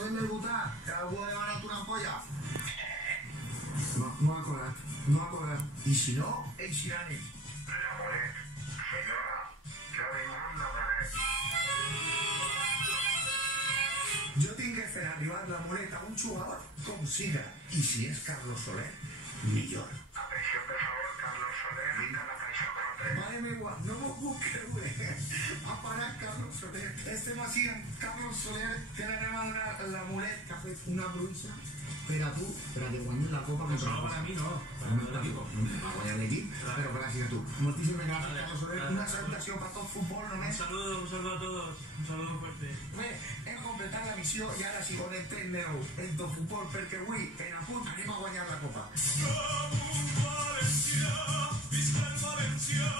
Soler me gusta, que algo de barato una polla. No va a cobrar, no va a cobrar. Y si no, el Shirani. La Moret, señora, que demanda Moret. Yo tengo que hacer arribar la muleta a un jugador consiga. Y si es Carlos Soler, millón. Atención, por favor, Carlos Soler, venga la caixa con Vale, me guay, no me busques, güey. A parar Carlos Soler. Este me hacía Carlos Soler, que le han la muleta, que hace una bruisa. Espera tú, espera, te guaño la copa. No, solo para mí no, para todo el equipo. No me va a guanyar l'equip, però gràcies a tu. Moltíssimes gràcies, Carlos Soler. Una salutació per tot futbol només. Un saludo a todos, un saludo fuerte. Bé, hem completat la missió i ara sí connectem de nou en tot futbol perquè avui en a punt anem a guanyar la copa. Valencia, visca el Valencia,